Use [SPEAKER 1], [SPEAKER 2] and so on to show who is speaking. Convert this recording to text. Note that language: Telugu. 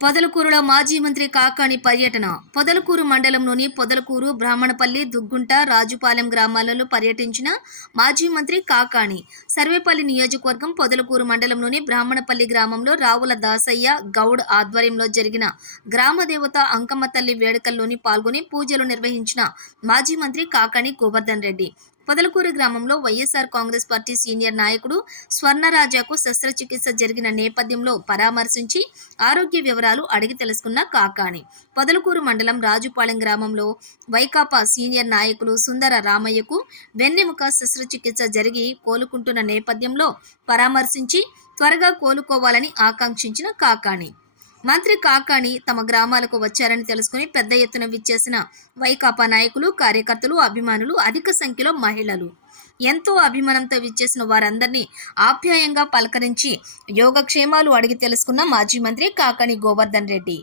[SPEAKER 1] పొదలకూరులో మాజీ మంత్రి కాకాని పర్యటన. పొదలకూరు మండలంలోని పొదలకూరు బ్రాహ్మణపల్లి దుగ్గుంట రాజుపాలెం గ్రామాలలో పర్యటించిన మాజీ మంత్రి కాకాణి సర్వేపల్లి నియోజకవర్గం పొదలకూరు మండలంలోని బ్రాహ్మణపల్లి గ్రామంలో రావుల దాసయ్య గౌడ్ ఆధ్వర్యంలో జరిగిన గ్రామదేవత అంకమ్మ తల్లి వేడుకల్లోని పాల్గొని పూజలు నిర్వహించిన మాజీ మంత్రి కాకాణి గోవర్ధన్ రెడ్డి. పొదలకూరు గ్రామంలో వైఎస్ఆర్ కాంగ్రెస్ పార్టీ సీనియర్ నాయకుడు స్వర్ణరాజాకు శస్త్రచికిత్స జరిగిన నేపథ్యంలో పరామర్శించి ఆరోగ్య వివరాలు అడిగి తెలుసుకున్న కాకాణి. పొదలకూరు మండలం రాజుపాలెం గ్రామంలో వైకాపా సీనియర్ నాయకులు సుందర రామయ్యకు వెన్నెముక శస్త్రచికిత్స జరిగి కోలుకుంటున్న నేపథ్యంలో పరామర్శించి త్వరగా కోలుకోవాలని ఆకాంక్షించిన కాకాణి. మంత్రి కాకాణి తమ గ్రామాలకు వచ్చారని తెలుసుకుని పెద్ద ఎత్తున విచ్చేసిన వైకాపా నాయకులు కార్యకర్తలు అభిమానులు అధిక సంఖ్యలో మహిళలు. ఎంతో అభిమానంతో విచ్చేసిన వారందరినీ ఆప్యాయంగా పలకరించి యోగక్షేమాలు అడిగి తెలుసుకున్న మాజీ మంత్రి కాకాణి గోవర్ధన్ రెడ్డి.